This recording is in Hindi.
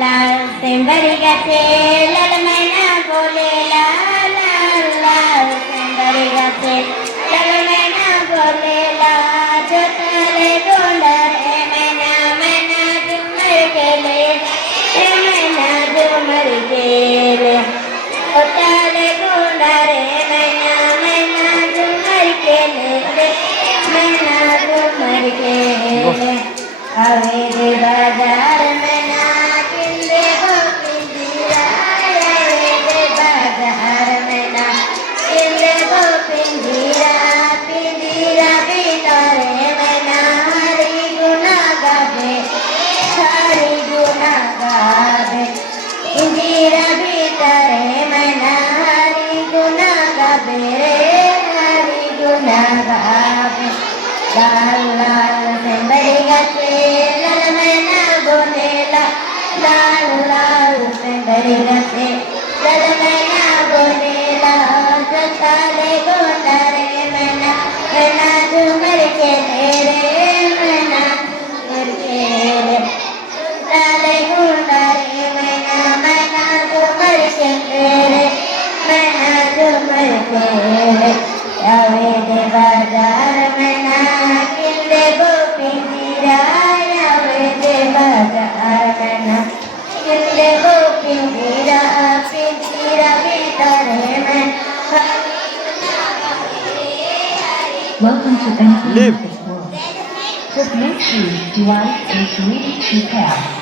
লাল সেম্বারি গাছে লাল মাইনা বলে লাল লাল লাল সেম্বারি গাছে লাল মাইনা বলে লাল জোতালে ডোলারে মাইনা মাইনা ঝুমর গেলে মাইনা ঝুমর গেলে জোতালে ডোলারে মাইনা মাইনা ঝুমর গেলে মাইনা ঝুমর গেলে आवे रे बाजार में ना किंदे को पिंजरा आवे रे बाजार में ना किंदे को पिंजरा पिंजरा भीतरे में ना हरी गुना गावे पिंजरा भीतरे में ना हरी गुना गावे हरी गुना गावे लाल लाल सेंबरी गाছে লাল মাইনা বলে লাল লাল সেंबरी গাছে লাল মাইনা বলে জোতালে গোটারে মাইনা মাইনা ঝুমর খেলে রে মাইনা ঝুমর খেলে জোতালে গোটারে মাইনা মাইনা ঝুমর খেলে রে মাইনা ঝুমর খেলে आवे रे बाजार में ना किंदे को पिंजरा आवे रे बाजार में ना किंदे को पिंजरा पिंजरा भीतरे में Welcome to Benjamin Live. World. Just make sure you are a great prepare.